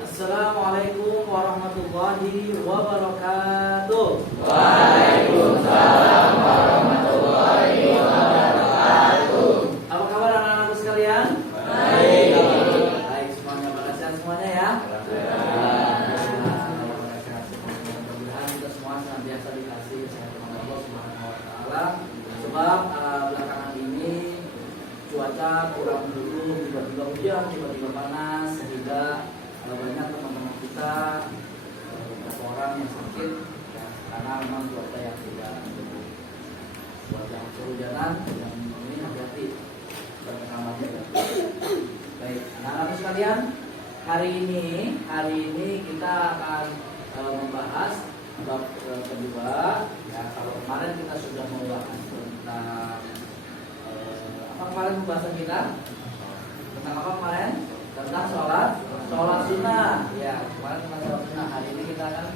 Assalamualaikum warahmatullahi wabarakatuh. Waalaikumsalam warahmatullahi wabarakatuh. Apa kabar anak-anakku sekalian? Baik. Baik semuanya, pada sehat semuanya ya. Mudah-mudahan kita semua senantiasa dikasih kesehatan Allah Subhanahu wa taala. Sebab belakangan ini cuaca kurang mendukung, tiba-tiba hujan, tiba-tiba panas, sehingga banyak teman-teman kita beberapa orang yang sakit ya, karena memang cuaca yang tidak mendukung. Cuaca yang kehujanan yang ini hati-hati berkeramatnya. Baik, anak-anak sekalian, hari ini kita akan membahas bab kedua. Ya, kalau kemarin kita sudah membahas tentang apa kemarin pembahasan kita? Tentang apa kemarin? Tentang sholat sunnah. Ya, kemarin tentang sholat sunnah. Hari ini kita akan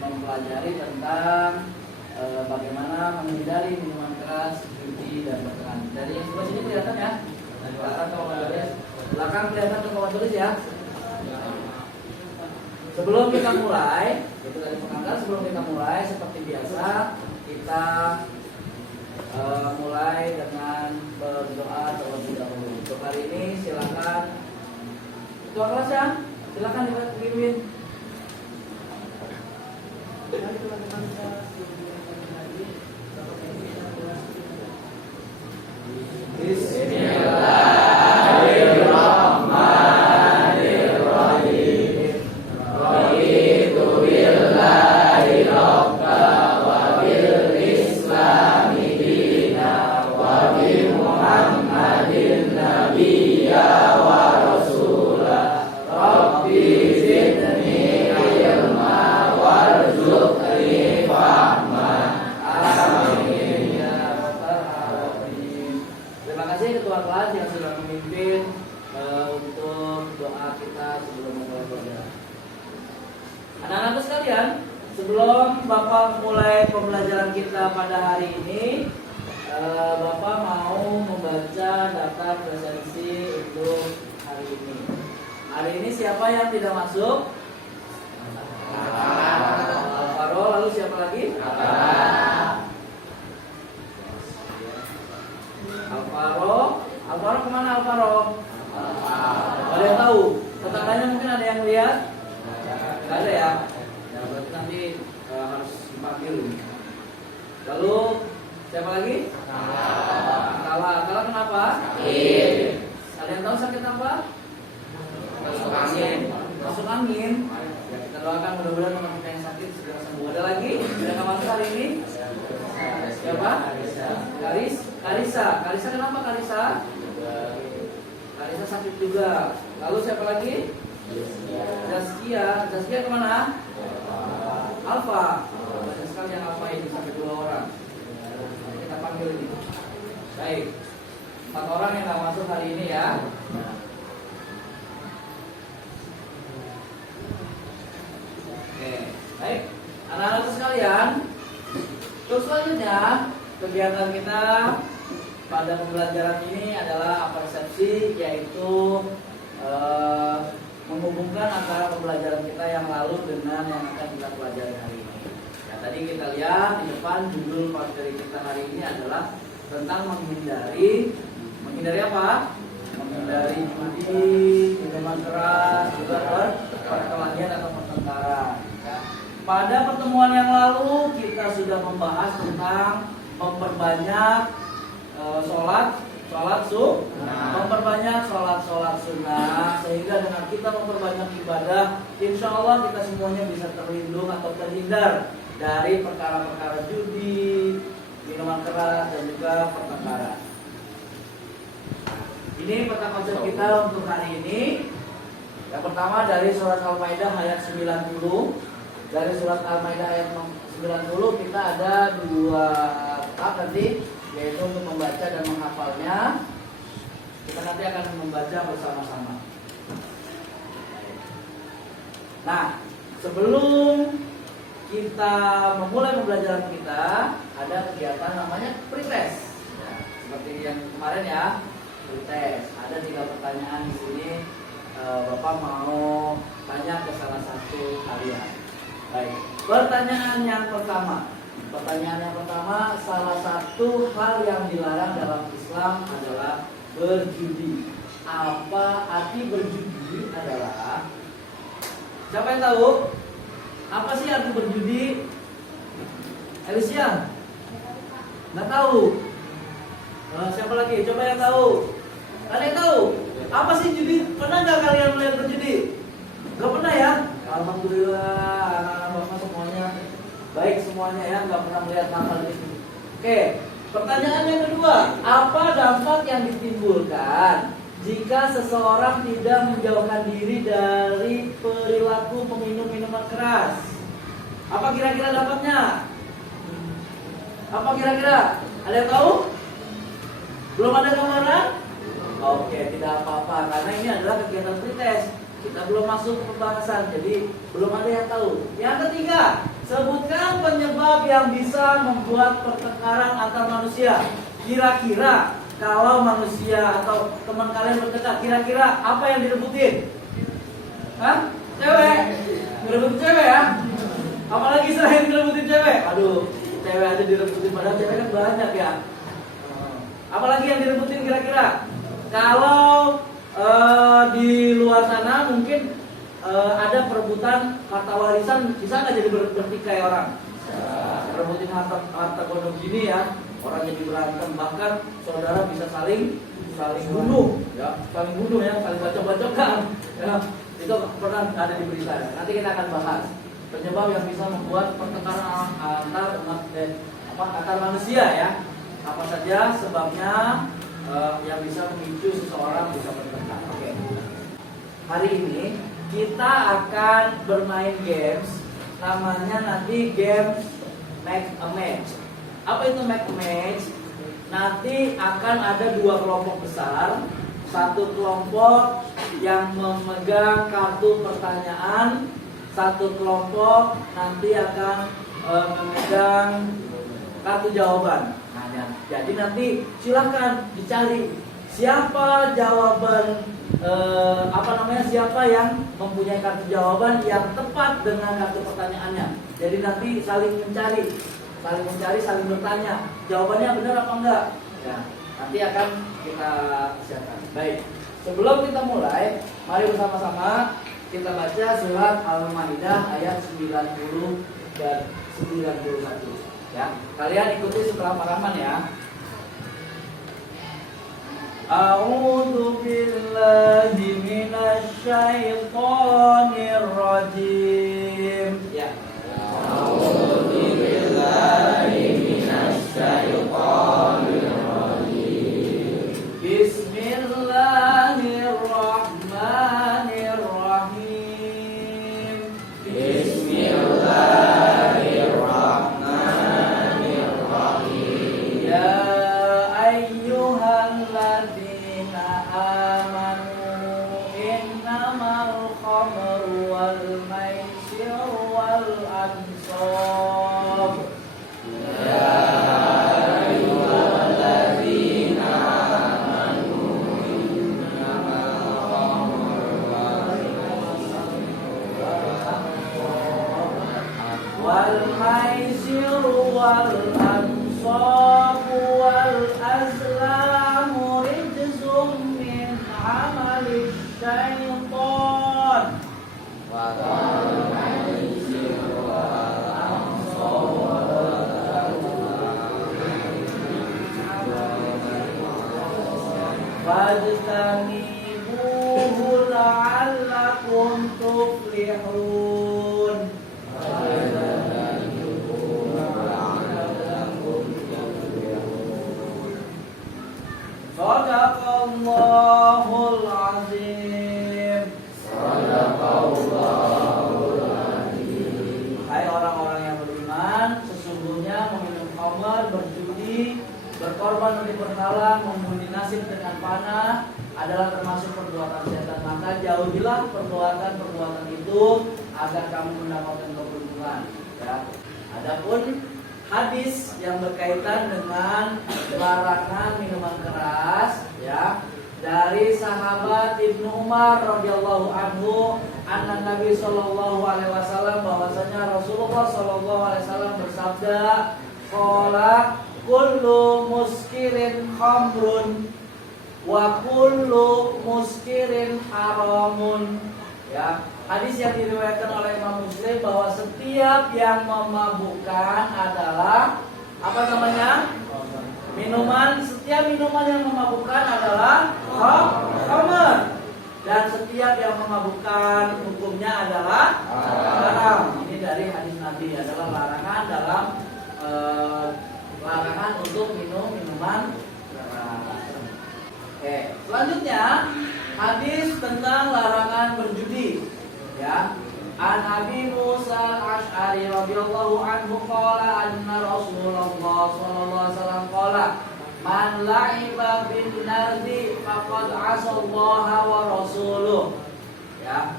mempelajari tentang bagaimana menghindari minuman keras, judi dan berteman. Dari yang sebelah sini kelihatan ya? Belakang kelihatan tuh kawan tulis ya. Sebelum kita mulai, itu dari pengantar. Sebelum kita mulai, seperti biasa kita mulai dengan berdoa terlebih dahulu. Untuk hari ini silakan ketua kelas ya, silakan dipimpin. Bismillahirrahmanirrahim. Raditu billahi rabba wa bil islami dina wa bi Muhammadin nabiyya wa rasula. Rabbi zidni ilma warzuqni fahma. Amin ya rabbal alamin. Terima kasih ketua kelas yang sudah memimpin untuk doa kita sebelum memulai pelajaran. Anak-anak sekalian, sebelum Bapak mulai pembelajaran kita pada hari ini, Bapak mau membaca daftar presensi untuk hari ini. Hari ini siapa yang tidak masuk? Alvaro, lalu siapa lagi? Alvaro kemana Alvaro? Ada yang tahu? Tetangganya mungkin ada yang lihat? Gak ada ya? Ya berarti nanti harus dipanggil. Lalu siapa lagi? Kala kenapa? Ada yang tahu sakit apa? Masuk angin. Ya, kita doakan mudah-mudahan teman kita yang sakit segera sembuh. Ada lagi? Ada yang masuk hari ini? Siapa? Karisa kenapa Karisa? Karisa sakit juga. Lalu siapa lagi? Zaskia kemana? Alfa. Banyak sekali yang Alfa ini sampai 2 orang. Kita panggil ini. Baik. 4 orang yang gak masuk hari ini ya. Oke, baik. Anak-anak sekalian, terus selanjutnya kegiatan kita pada pembelajaran ini adalah persepsi, yaitu menghubungkan antara pembelajaran kita yang lalu dengan yang akan kita pelajari hari ini. Ya, tadi kita lihat di depan judul materi kita hari ini adalah tentang menghindari apa? Menghindari judi, minuman keras, juga perkelahian atau pertengkaran. Ya. Pada pertemuan yang lalu kita sudah membahas tentang memperbanyak memperbanyak sholat sunnah, sehingga dengan kita memperbanyak ibadah, insya Allah kita semuanya bisa terlindung atau terhindar dari perkara-perkara judi, minuman keras dan juga pertengkaran. Ini peta konsep kita untuk hari ini. Yang pertama dari surat Al-Maidah ayat 90. Dari surat Al-Maidah ayat 90 kita ada 2 tahap nanti, yaitu untuk membaca dan menghafalnya. Kita nanti akan membaca bersama-sama. Nah, sebelum kita memulai pembelajaran kita, ada kegiatan namanya pretest. Ya, seperti yang kemarin ya, pretest. Ada 3 pertanyaan di sini. Bapak mau tanya ke kalian. Baik, pertanyaan yang pertama. Salah satu hal yang dilarang dalam Islam adalah berjudi. Apa arti berjudi adalah? Siapa yang tahu? Apa sih arti berjudi? Elisia? Nggak tahu. Siapa lagi? Coba yang tahu. Kalian tahu? Apa sih judi? Pernah nggak kalian melihat berjudi? Nggak pernah ya? Alhamdulillah, anak-anak bapak semuanya baik semuanya ya, nggak pernah melihat hal itu. Oke, pertanyaan yang kedua, apa dampak yang ditimbulkan jika seseorang tidak menjauhkan diri dari perilaku peminum minuman keras? Apa kira-kira dampaknya? Apa kira-kira? Ada yang tahu? Belum ada gambaran? Oke, tidak apa-apa karena ini adalah kegiatan pretest. Kita belum masuk ke pembahasan, jadi belum ada yang tahu. Yang ketiga, sebutkan penyebab yang bisa membuat pertengkaran antar manusia. Kira-kira kalau manusia atau teman kalian bertengkar, kira-kira apa yang direbutin? Hah? Cewek? Direbutin cewek ya? Apalagi selain direbutin cewek? Aduh, cewek aja direbutin, padahal cewek kan banyak ya. Apalagi yang direbutin kira-kira? Kalau di luar sana mungkin ada perebutan harta warisan, bisa nggak jadi bertikai orang? Rebutin harta gondok gini ya, orang jadi berantem, bahkan saudara bisa saling bunuh ya, saling bacok-bacokan ya. Itu pernah ada di berita ya. Nanti kita akan bahas penyebab yang bisa membuat pertengkaran antar manusia ya. Apa saja sebabnya yang bisa memicu seseorang bisa bertengkar. Oke. Hari ini kita akan bermain games, namanya nanti game make a match. Apa itu make a match? Nanti akan ada dua kelompok besar. Satu kelompok yang memegang kartu pertanyaan, satu kelompok nanti akan memegang kartu jawaban. Jadi nanti silahkan dicari siapa jawaban siapa yang mempunyai kartu jawaban yang tepat dengan kartu pertanyaannya. Jadi nanti saling mencari, saling bertanya jawabannya benar apa enggak. Ya, nanti akan kita siapkan. Baik, sebelum kita mulai, mari bersama-sama kita baca surat Al-Maidah ayat 90 dan 91. Ya, kalian ikuti setelah harapan ya. A'udzu billahi minasy syaithanir rajim. Ya. A'udzu billahi minasy syaithanir rajim. Bismillahirrahmanirrahim. Bismillahirrahmanirrahim. Ya ayyuhalladzina amanu innamal khamru wal maisiru wal ansab. Ya ayyuhalladzina amanu innamal khamru wal maisiru wal ansab wal azlamu rijzum min amali syaitan. Fajtanibuhu la'allakum tuflihun. Shadaqallahul azim. Hai orang-orang yang beriman, sesungguhnya meminum khamar, berjudi, berkorban untuk berhala, membunuh nasib dengan panah adalah termasuk perbuatan setan. Maka jauhilah perbuatan-perbuatan itu agar kamu mendapatkan keberuntungan. Ya. Adapun hadis yang berkaitan dengan larangan minuman keras, ya, dari sahabat Ibnu Umar radhiyallahu anhu, anna Nabi sallallahu alaihi wasallam, bahwasanya Rasulullah sallallahu alaihi wasallam bersabda, qala kullu muskirin khamrun wa kullu muskirin haramun. Ya, hadis yang diriwayatkan oleh Imam Muslim bahwa setiap yang memabukkan adalah apa namanya? Minuman. Setiap minuman yang memabukkan adalah khamr, dan setiap yang memabukkan hukumnya adalah haram. Ini dari hadis Nabi, adalah larangan dalam larangan untuk minum minuman keras. Oke, selanjutnya hadis tentang larangan berjudi. Ya, An Abi Musa Al-Asy'ari radhiyallahu anhu qala anna Rasulullah sallallahu alaihi wasallam qala man la'iba bin nardi faqad 'asallaha wa rasuluh. Ya.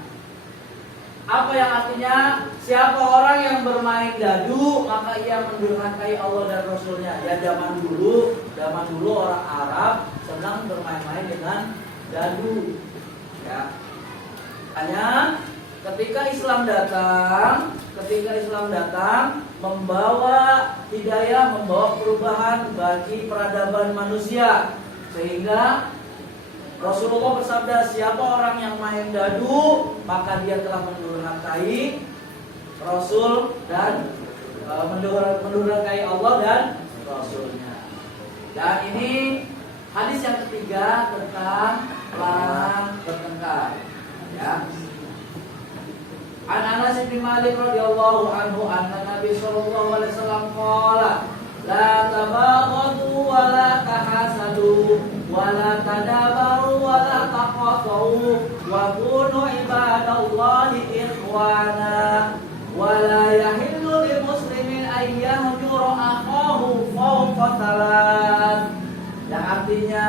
Apa yang artinya? Siapa orang yang bermain dadu maka ia mendurhakai Allah dan Rasulnya. Ya, zaman dulu orang Arab senang bermain-main dengan dadu. Ya. Hanya ketika Islam datang membawa hidayah, membawa perubahan bagi peradaban manusia, sehingga Rasulullah bersabda, siapa orang yang main dadu maka dia telah mendurhakai Rasul dan mendurhakai Allah dan Rasulnya. Dan ini hadis yang ketiga tentang larangan bertengkar. Ya. An Anas bin Malik radhiyallahu anhu anna Nabi sallallahu alaihi wasallam qala la tabaghadu wa la tahasadu wa la tadabaru wa la taqatu wa kunu ibadallahi ikhwana wa la yahillu lil muslimin an yahjura akhahu fawqa thalath. Yang artinya,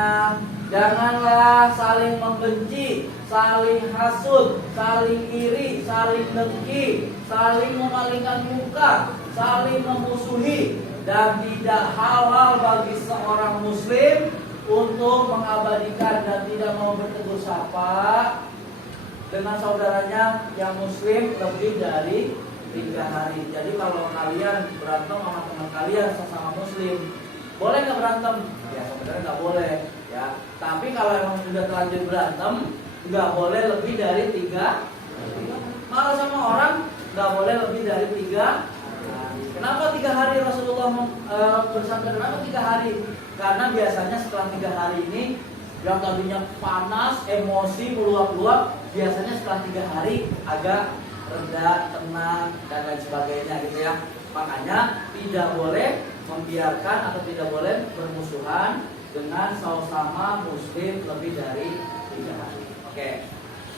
janganlah saling membenci, saling hasud, saling iri, saling dengki, saling memalingkan muka, saling memusuhi, dan tidak halal bagi seorang muslim untuk mengabadikan dan tidak mau bertegur sapa dengan saudaranya yang muslim lebih dari 3 hari. Jadi kalau kalian berantem sama teman kalian sesama muslim, boleh nggak berantem? Ya sebenarnya nggak boleh. Ya, tapi kalau emang sudah terlanjur berantem, nggak boleh lebih dari 3. Marah sama orang nggak boleh lebih dari 3. Kenapa 3 hari Rasulullah bersabda? Kenapa 3 hari? Karena biasanya setelah 3 hari ini yang tadinya panas, emosi meluap-luap, biasanya setelah 3 hari agak reda, tenang dan lain sebagainya gitu ya. Makanya tidak boleh membiarkan atau tidak boleh bermusuhan dengan sesama muslim lebih dari 3 hari. Oke.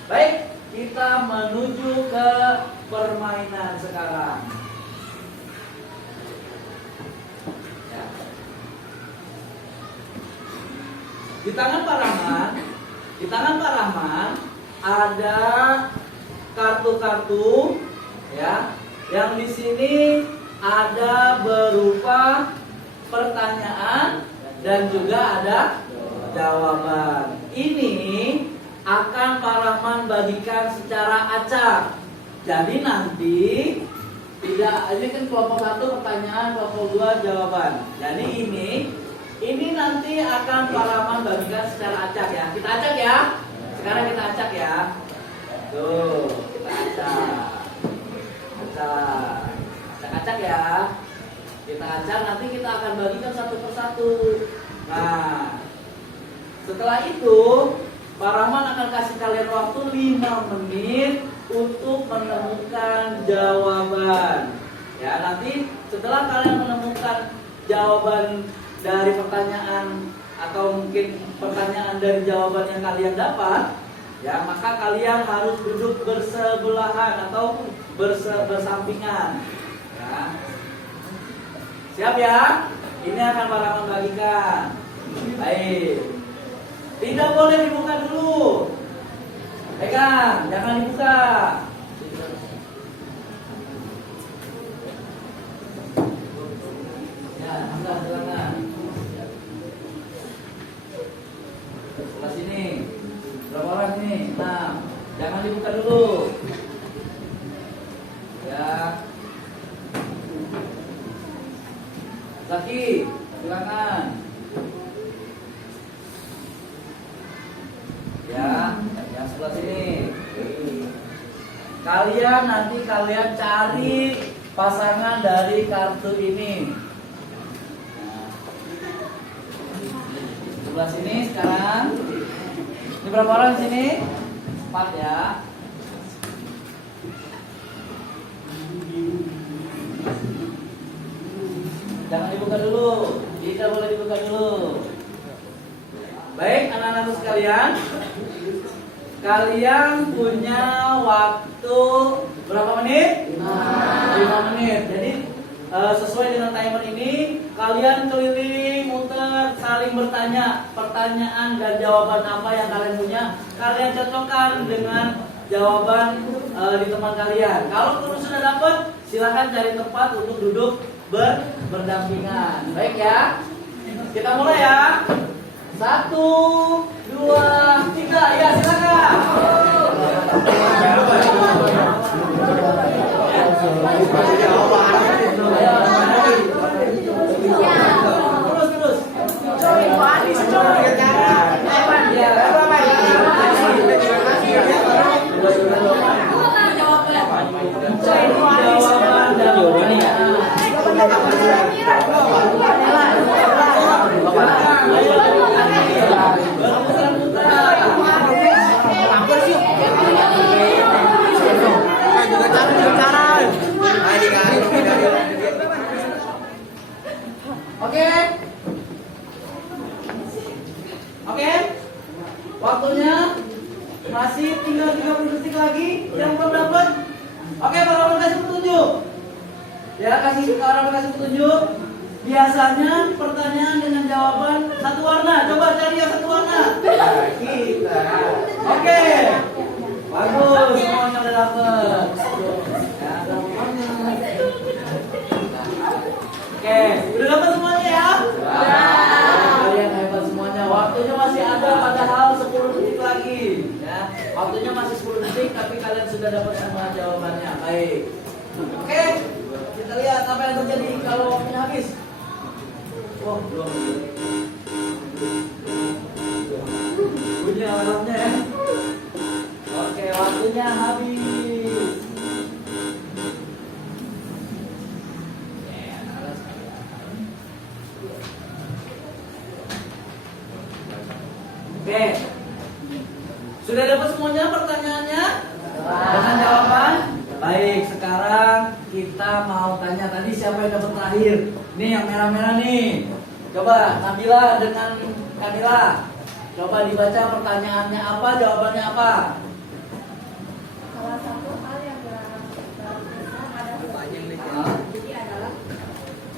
Baik, kita menuju ke permainan sekarang. Ya. Di tangan Pak Rahman ada kartu-kartu ya, yang di sini ada berupa pertanyaan dan juga ada jawaban. Ini akan Pak Rahman bagikan secara acak. Jadi nanti ini kan kelompok 1 pertanyaan, kelompok 2 jawaban. Jadi ini nanti akan Pak Rahman bagikan secara acak ya. Kita acak ya. Sekarang kita acak ya. Tuh, kita acak. Acak ya. Kita acak, nanti kita akan bagikan satu persatu. Nah, setelah itu Pak Rahman akan kasih kalian waktu 5 menit untuk menemukan jawaban. Ya, nanti setelah kalian menemukan jawaban dari pertanyaan atau mungkin pertanyaan dari jawaban yang kalian dapat, ya, maka kalian harus duduk bersebelahan atau bersampingan. Ya. Siap ya? Ini akan Pak Rahman bagikan. Baik. Tidak boleh dibuka dulu. Pegang, jangan dibuka. Ya, silakan. Sebelah sini. kemudian nanti kalian cari pasangan dari kartu ini. Sebelah sini sekarang. Ini berapa orang di sini? 4 ya. Jangan dibuka dulu. Tidak boleh dibuka dulu. Baik, anak-anakku sekalian. Kalian punya waktu berapa menit? 5 menit. Jadi sesuai dengan timer ini, kalian keliling, muter, saling bertanya pertanyaan dan jawaban apa yang kalian punya. Kalian cocokkan dengan jawaban di teman kalian. Kalau sudah dapat, silahkan cari tempat untuk duduk berdampingan. Baik ya. Kita mulai ya. 1, 2, 3. Ya, silakan. Terus. Oke. Waktunya masih tinggal 30 detik lagi. Yang belum dapat, oke, para orang kasih petunjuk. Ya, orang kasih petunjuk. Biasanya pertanyaan dengan jawaban satu warna. Coba cari yang satu warna. Kita. Oke. Bagus, semuanya udah dapat. Oke, udah dapat semuanya ya? Kalian hebat semuanya. Waktunya masih ada, padahal 10 detik lagi. Ya, waktunya masih 10 detik, tapi kalian sudah dapat semua jawabannya. Baik. Oke, kita lihat apa yang terjadi kalau waktunya habis. Oh, belum. Bunyi alarmnya ya. Oke, waktunya habis. Oke. Sudah dapat semuanya pertanyaannya? Dengan jawaban? Baik, sekarang kita mau tanya tadi siapa yang dapat terakhir. Nih yang merah-merah nih. Coba Nabila dengan Kamila. Coba dibaca pertanyaannya apa, jawabannya apa? Salah satu hal yang adalah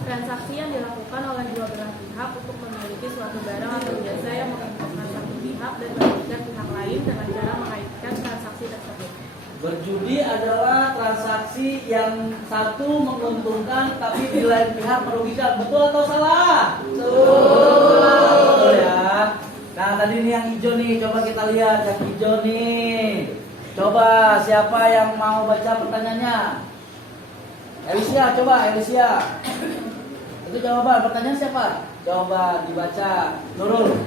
transaksi yang dilakukan oleh dua belah pihak untuk memiliki suatu barang atau jasa yang menguntungkan satu pihak dan merugikan pihak lain dengan cara mengaitkan transaksi tersebut. Berjudi adalah transaksi yang satu menguntungkan tapi di lain pihak merugikan. Betul atau salah? Betul ya. Nah tadi ini yang hijau nih, coba kita lihat yang hijau nih. Coba siapa yang mau baca pertanyaannya? Elisia, coba Elisia. Itu jawaban pertanyaan siapa? Coba dibaca. Nurul.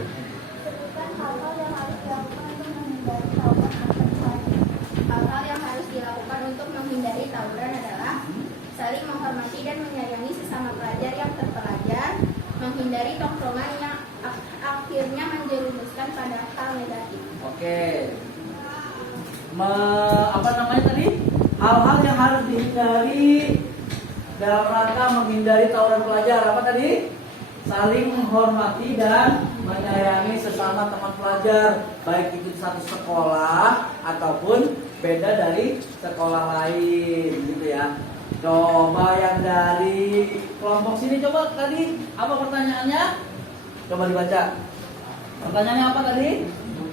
Hal-hal yang harus dilakukan untuk menghindari tawuran adalah saling menghormati dan menyayangi sesama pelajar yang terpelajar, menghindari tongkrongan yang akhirnya menjerumuskan pada hal negatif. Oke. Apa namanya tadi? Hal-hal yang harus dihindari dalam rangka menghindari tawuran pelajar. Apa tadi? Saling menghormati dan menyayangi sesama teman pelajar, baik itu satu sekolah ataupun beda dari sekolah lain, gitu ya. Coba yang dari kelompok sini, coba tadi apa pertanyaannya? Coba dibaca. Pertanyaannya apa tadi?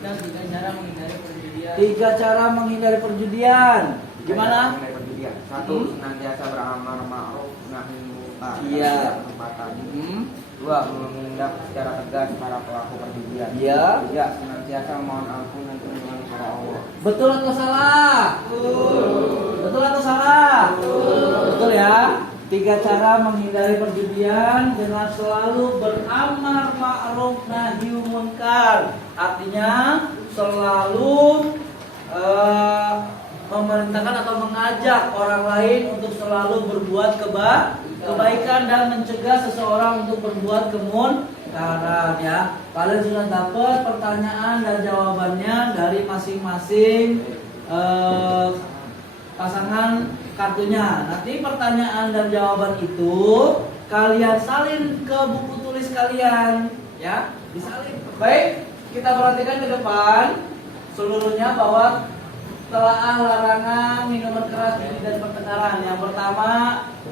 3 cara menghindari perjudian. 3 cara menghindari perjudian. Gimana? Menghindari perjudian. 1. Senantiasa beramal ma'ruf nahi munkar. Iya. Kesempatan. 2. Menindak secara tegas para pelaku perjudian. Iya. 3. Senantiasa mohon ampun dan perlindungan kepada Allah. Betul atau salah? Betul atau salah? Betul ya. 3 cara menghindari perjudian dengan selalu beramar ma'ruf nahi munkar. Artinya selalu memerintahkan atau mengajak orang lain untuk selalu berbuat kebaikan dan mencegah seseorang untuk berbuat kemungkaran ya. Kalian sudah dapat pertanyaan dan jawabannya dari masing-masing pasangan kartunya. Nanti pertanyaan dan jawaban itu kalian salin ke buku tulis kalian ya, disalin. Baik, kita perhatikan ke depan seluruhnya bahwa telaah larangan minuman keras, judi dan pertengkaran. Yang pertama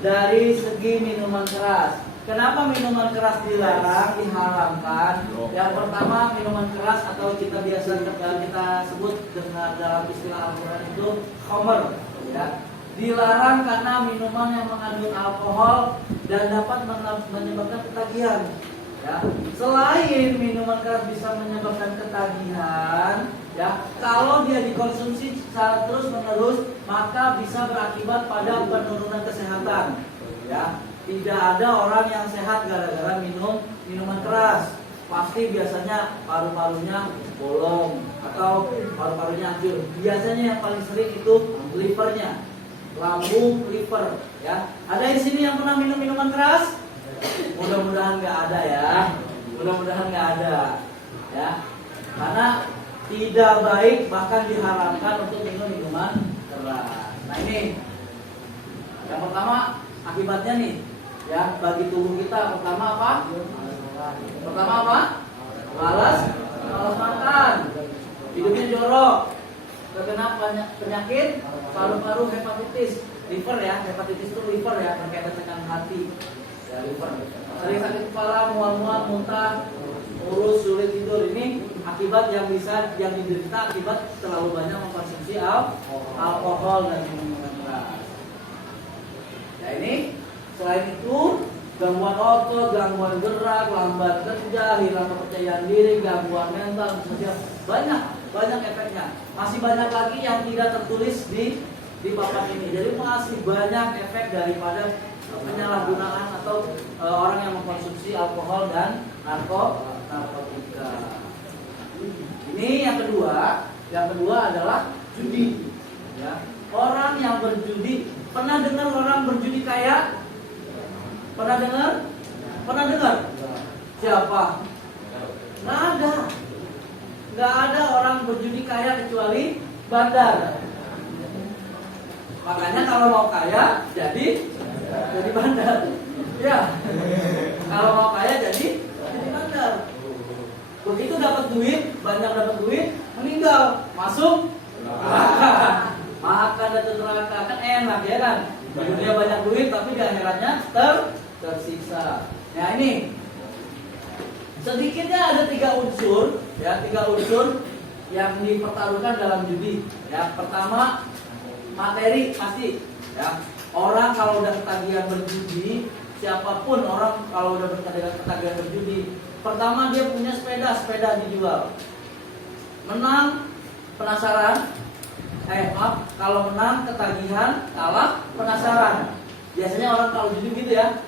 dari segi minuman keras. Kenapa minuman keras dilarang, diharamkan? Yang pertama minuman keras atau kita biasa kita sebut dengan dalam istilah Al-Quran itu khamr ya. Dilarang karena minuman yang mengandung alkohol dan dapat menyebabkan ketagihan. Ya. Selain minuman keras bisa menyebabkan ketagihan, ya, kalau dia dikonsumsi secara terus-menerus maka bisa berakibat pada penurunan kesehatan. Ya. Tidak ada orang yang sehat gara-gara minum minuman keras. Pasti biasanya paru-parunya bolong atau paru-parunya hancur. Biasanya yang paling sering itu livernya, lambung, liver. Ya. Ada di sini yang pernah minum minuman keras? Mudah-mudahan nggak ada ya. Mudah-mudahan nggak ada. Ya. Karena tidak baik bahkan diharamkan untuk minum minuman keras. Nah ini yang pertama akibatnya nih. Ya, bagi tubuh kita pertama apa? Pertama apa? Malas makan. Hidupnya jorok. Terkena penyakit paru-paru, hepatitis, liver ya. Hepatitis itu liver ya, berkaitan dengan hati. Ya, liver. Sering sakit kepala, mual-mual, muntah, urus, sulit tidur. Ini akibat yang diderita akibat terlalu banyak mengkonsumsi alkohol dan minuman keras. Ya ini. Selain itu, gangguan otot, gangguan gerak, lambat kerja, hilang kepercayaan diri, gangguan mental, sosial, banyak efeknya. Masih banyak lagi yang tidak tertulis di papan ini. Jadi masih banyak efek daripada penyalahgunaan atau orang yang mengkonsumsi alkohol dan narkotika. Ini yang kedua. Yang kedua adalah judi. Ya. Orang yang berjudi, pernah dengar orang berjudi kaya? Pernah dengar? Pernah dengar? Siapa? Nggak ada orang berjudi kaya kecuali bandar. Makanya kalau mau kaya jadi bandar. Ya. Kalau mau kaya jadi bandar. Begitu dapat duit, banyak dapat duit, meninggal, masuk neraka. Makan dan neraka kan enak ya kan? Di dunia banyak duit tapi di akhiratnya tersiksa. Nah ini sedikitnya ada 3 unsur ya, 3 unsur yang dipertaruhkan dalam judi. Ya, pertama materi pasti ya. Orang kalau udah ketagihan berjudi, siapapun orang kalau udah ketagihan berjudi, pertama dia punya sepeda dijual. Menang penasaran, kalau menang ketagihan, kalah penasaran. Biasanya orang kalau judi gitu ya.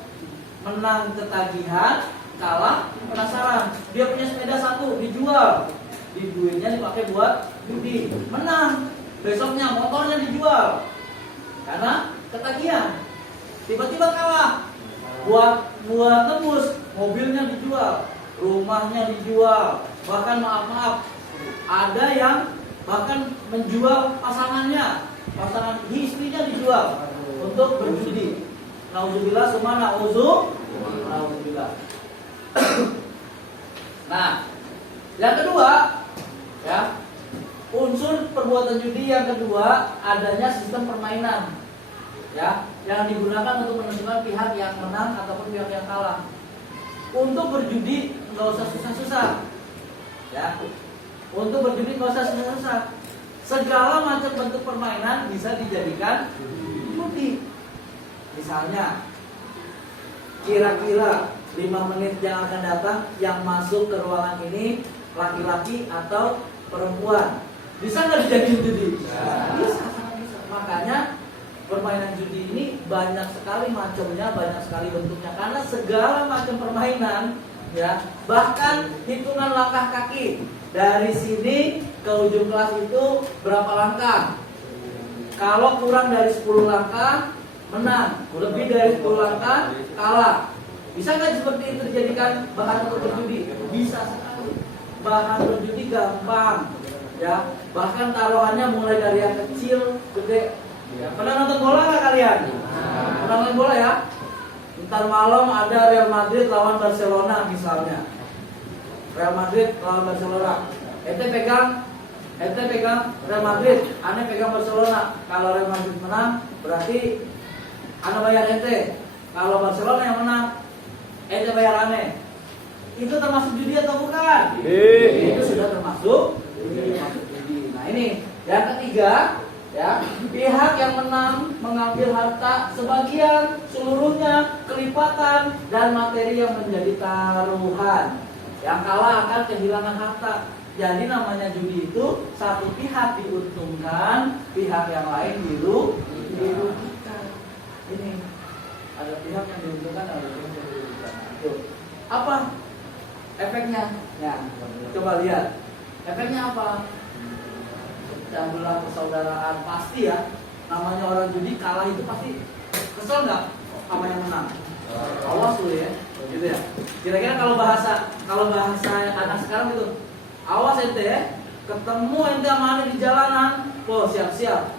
Menang ketagihan, kalah penasaran. Dia punya sepeda 1 dijual, duitnya dipakai buat judi. Menang, besoknya motornya dijual karena ketagihan. Tiba-tiba kalah, buat tebus mobilnya dijual, rumahnya dijual. Bahkan maaf, ada yang bahkan menjual pasangan istrinya dijual untuk berjudi. Nauzubillah summa nauzubillah. Nah, yang kedua, ya, unsur perbuatan judi yang kedua adanya sistem permainan, ya, yang digunakan untuk menentukan pihak yang menang ataupun pihak yang kalah. Untuk berjudi nggak usah susah-susah, ya. Untuk berjudi nggak usah susah-susah. Segala macam bentuk permainan bisa dijadikan judi. Misalnya, kira-kira 5 menit yang akan datang yang masuk ke ruangan ini laki-laki atau perempuan, bisa nggak dijadiin judi? Bisa. Makanya permainan judi ini banyak sekali macamnya, banyak sekali bentuknya. Karena segala macam permainan, ya, bahkan hitungan langkah kaki dari sini ke ujung kelas itu berapa langkah? Kalau kurang dari 10 langkah menang, lebih dari 10 langkah kalah. Bisa nggak seperti itu dijadikan bahan untuk berjudi? Bisa sekali. Bahan berjudi gampang, ya. Bahkan taruhannya mulai dari yang kecil, gede. Ya. Pernah nonton bola nggak kalian? Pernah nonton bola ya? Ntar malam ada Real Madrid lawan Barcelona misalnya. Real Madrid lawan Barcelona. Ente pegang Real Madrid, ane pegang Barcelona. Kalau Real Madrid menang, berarti ane bayar ente. Kalau Barcelona yang menang, ente bayar ane. Itu termasuk judi atau bukan? Itu sudah termasuk judi. Nah ini yang ketiga, ya, pihak yang menang mengambil harta sebagian, seluruhnya, kelipatan dan materi yang menjadi taruhan. Yang kalah akan kehilangan harta. Jadi namanya judi itu satu pihak diuntungkan, pihak yang lain dirugikan. Ini ada pihak yang diuntungkan, ada pihak yang dirugikan. Itu apa efeknya? Ya, coba lihat. Efeknya apa? Cambulan persaudaraan pasti ya. Namanya orang judi kalah itu pasti kesel nggak sama yang menang? Awas lu ya, gitu ya. Kira-kira kalau bahasa anak sekarang gitu, awas ente ya, ketemu ente sama ane di jalanan, oh siap-siap,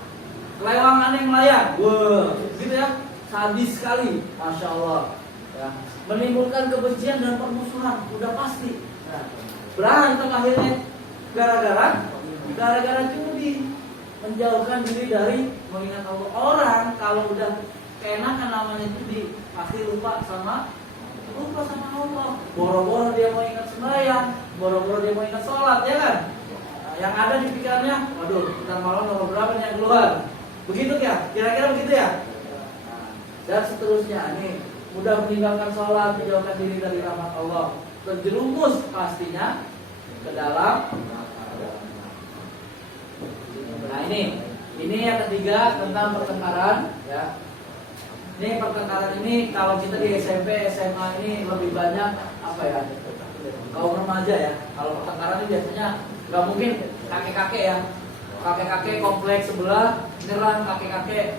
kelewang ane melayang, wah, gitu ya, sadis sekali, masya Allah, ya. Menimbulkan kebencian dan permusuhan, udah pasti. Nah, berantem akhirnya gara-gara judi, menjauhkan diri dari mengingat Allah. Orang kalau udah keenakan namanya judi, pasti lupa sama Allah. Boro-boro dia mau ingat sembahyang, boro-boro dia mau ingat sholat, ya kan? Nah, yang ada di pikirannya, waduh, kita malam nomor berapa nih yang keluar? Begitu ya? Kira-kira begitu ya? Nah, dan seterusnya, ini mudah meninggalkan sholat, menjauhkan diri dari rahmat Allah, terjerumus pastinya ke dalam. Nah ini yang ketiga tentang pertengkaran, ya. Ini pertengkaran ini kalau kita di SMP, SMA ini lebih banyak apa ya? Kaum remaja ya. Kalau pertengkaran ini biasanya nggak mungkin kakek-kakek ya. Kakek-kakek kompleks sebelah nyerang kakek-kakek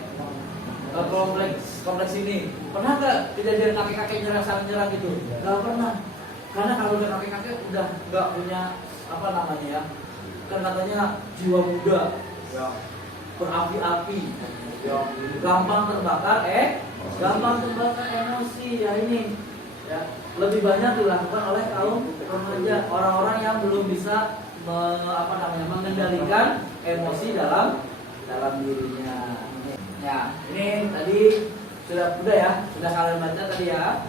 kompleks ini. Pernah nggak kejadian kakek-kakek saling nyerang gitu? Nggak pernah. Karena kalau udah kakek-kakek udah nggak punya apa namanya ya? Kan katanya jiwa muda, ya, berapi-api, ya, gampang terbakar emosi ya ini, ya, lebih banyak dilakukan oleh kaum remaja, orang-orang yang belum bisa mengendalikan emosi dalam dirinya. Ya, ini tadi sudah ya, sudah kalian baca tadi ya.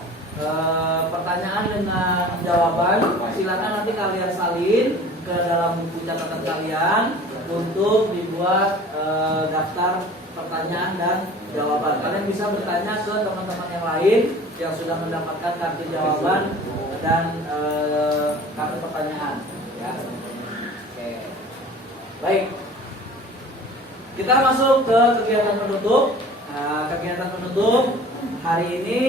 Pertanyaan dengan jawaban, silakan nanti kalian salin ke dalam buku catatan kalian untuk dibuat daftar pertanyaan dan jawaban. Kalian bisa bertanya ke teman-teman yang lain yang sudah mendapatkan kartu jawaban dan kartu pertanyaan. Ya. Oke. Baik. Kita masuk ke kegiatan penutup. Nah, kegiatan penutup hari ini.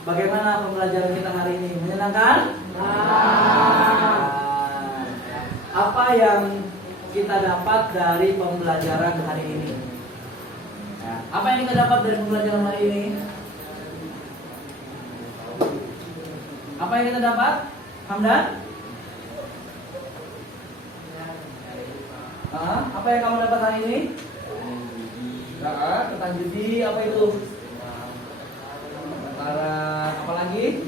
Bagaimana pembelajaran kita hari ini? Menyenangkan? Apa yang kita dapat dari pembelajaran hari ini? Apa yang kita dapat dari pembelajaran hari ini? Apa yang kita dapat? Hamdan? Apa yang kamu dapat hari ini? Tentang judi, apa itu? Apa lagi?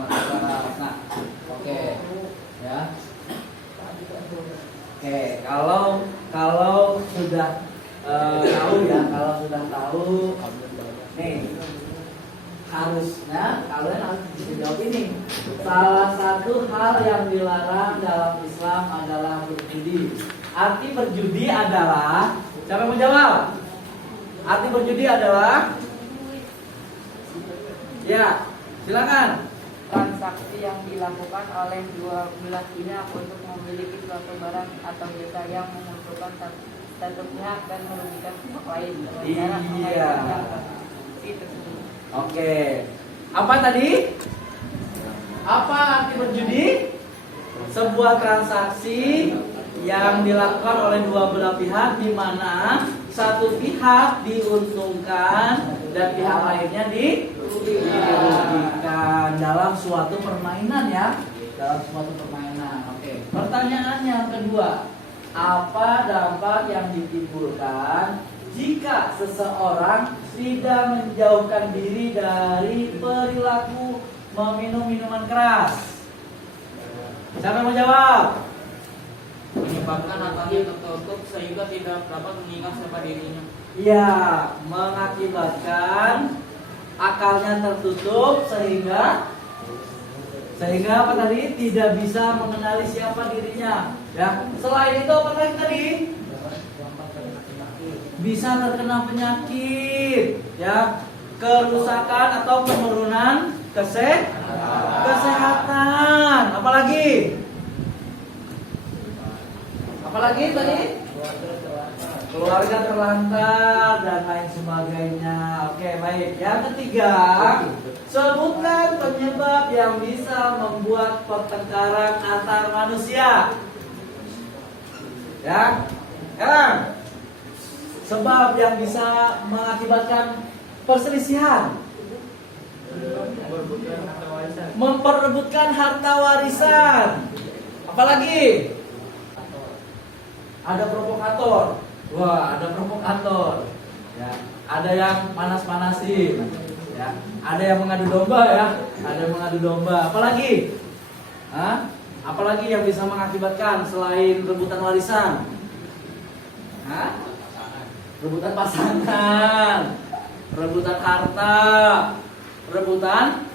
Nah, oke, ya. Oke, kalau sudah tahu ya, kalau sudah tahu, nih harusnya kalian harus bisa jawab ini. Salah satu hal yang dilarang dalam Islam adalah berjudi. Arti berjudi adalah, siapa yang menjawab? Arti berjudi adalah, ya, silakan. Transaksi yang dilakukan oleh dua belah pihak untuk memiliki suatu barang atau jasa yang menguntungkan satu pihak dan merugikan pihak lain. Iya. Oke. Apa tadi? Apa arti berjudi? Sebuah transaksi yang dilakukan oleh dua belah pihak, di mana satu pihak diuntungkan dan pihak lainnya dirugikan dalam suatu permainan ya, dalam suatu permainan. Oke. Pertanyaan yang kedua, apa dampak yang ditimbulkan jika seseorang tidak menjauhkan diri dari perilaku meminum minuman keras? Siapa mau jawab? Menyebabkan akalnya tertutup sehingga tidak dapat mengingat siapa dirinya. Ya, mengakibatkan akalnya tertutup sehingga apa tadi? Tidak bisa mengenali siapa dirinya. Ya, selain itu apa lagi tadi? Bisa terkena penyakit, ya, kerusakan atau penurunan kesehatan. Apalagi? Apalagi tadi? Keluarga terlantar dan lain sebagainya. Oke, baik. Yang ketiga, sebutkan penyebab yang bisa membuat pertengkaran antar manusia. Ya, sebab yang bisa mengakibatkan perselisihan. Memperebutkan harta warisan. Apalagi? Ada provokator. Wah, ada provokator. Ya, ada yang panas-panasin. Ya, ada yang mengadu domba ya. Ada yang mengadu domba. Apalagi? Hah? Apalagi yang bisa mengakibatkan selain rebutan warisan? Hah? Rebutan pasangan, rebutan harta, rebutan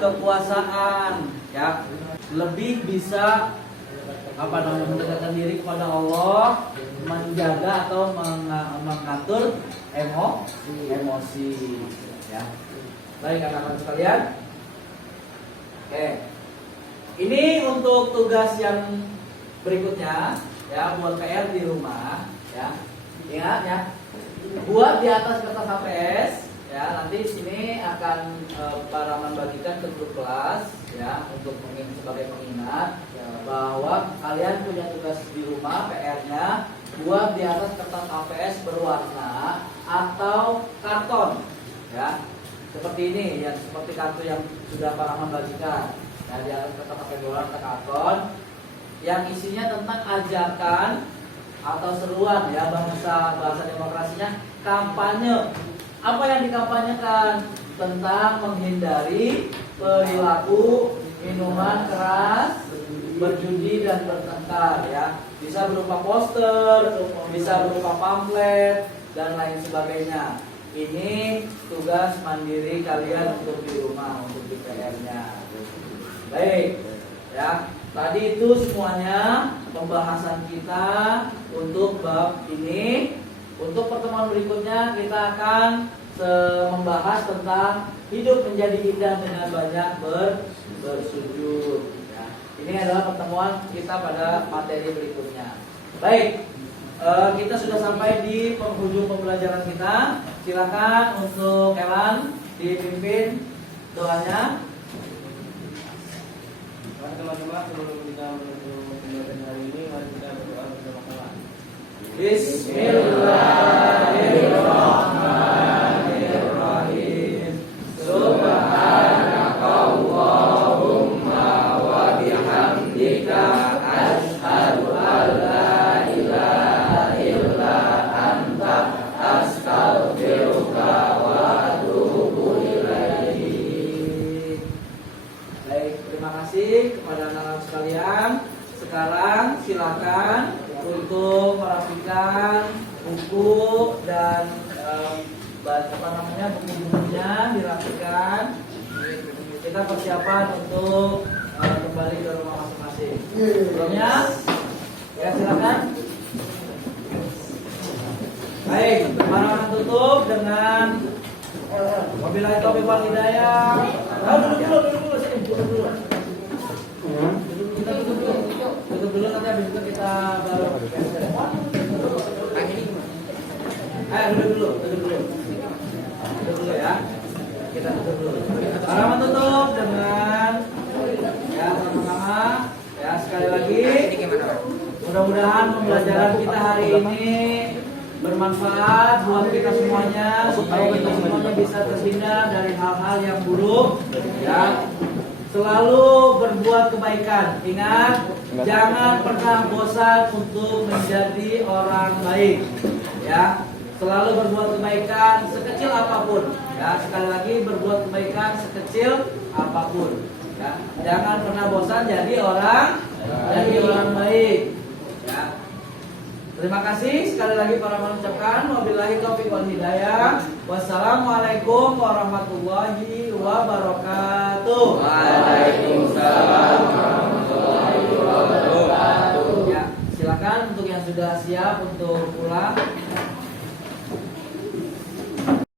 kekuasaan, ya. Lebih bisa mendekatkan diri kepada Allah, menjaga atau mengatur emosi, ya. Baik anak-anak sekalian. Oke. Ini untuk tugas yang berikutnya, ya, buat PR di rumah, ya. Ingat ya, buat di atas kertas HPS, ya. Nanti sini akan para membagikan ke grup kelas, ya, untuk sebagai pengingat bahwa kalian punya tugas di rumah, PR-nya buat di atas kertas HPS berwarna atau karton, ya. Seperti ini, ya, seperti kartu yang sudah para membagikan. Nah, di atas kertas HPS berwarna atau karton yang isinya tentang ajakan atau seruan, ya, bahasa demokrasinya kampanye. Apa yang dikampanyekan? Tentang menghindari perilaku minuman keras, berjudi dan bertengkar, ya. Bisa berupa poster, bisa berupa pamflet dan lain sebagainya. Ini tugas mandiri kalian untuk di rumah, untuk di PR-nya. Baik, ya. Tadi itu semuanya pembahasan kita untuk bab ini. Untuk pertemuan berikutnya kita akan membahas tentang hidup menjadi indah dengan banyak bersujud. Ya. Ini adalah pertemuan kita pada materi berikutnya. Baik, kita sudah sampai di penghujung pembelajaran kita. Silakan untuk Elan dipimpin doanya. Teman-teman, sebelum kita menuju pembelajaran hari ini, mari kita berdoa bersama-sama. Bismillahirrahmanirrahim. Subhanakallahumma wa bihamdika asyhadu an la ilaha illa anta astaghfiruka wa atubu ilaik. Baik, terima kasih kepada anak-anak sekalian. Sekarang silakan untuk merapikan buku dan buku-bukunya dirapikan. Kita persiapan untuk kembali ke rumah masing-masing. Sebelumnya, ya silakan. Baik, para tutup dengan wabillahi taufiq wal hidayah. Duduk dulu sini, duduk dulu. Tutup dulu, nanti habis itu kita baru. Duduk dulu ya. Kita tutup dulu. Para tutup dengan ya sama-sama ya sekali lagi. Mudah-mudahan pembelajaran kita hari ini bermanfaat buat kita semuanya, supaya kita semuanya bisa terhindar dari hal-hal yang buruk. Ya, selalu berbuat kebaikan. Ingat, jangan pernah bosan untuk menjadi orang baik. Ya, selalu berbuat kebaikan sekecil apapun. Ya, sekali lagi berbuat kebaikan sekecil apapun. Ya, jangan pernah bosan jadi orang baik. Ya. Terima kasih sekali lagi para mengucapkan wabillahi taufiq wal hidayah. Wassalamualaikum warahmatullahi wabarakatuh. Waalaikumsalam warahmatullahi wabarakatuh. Ya, silakan untuk yang sudah siap untuk pulang.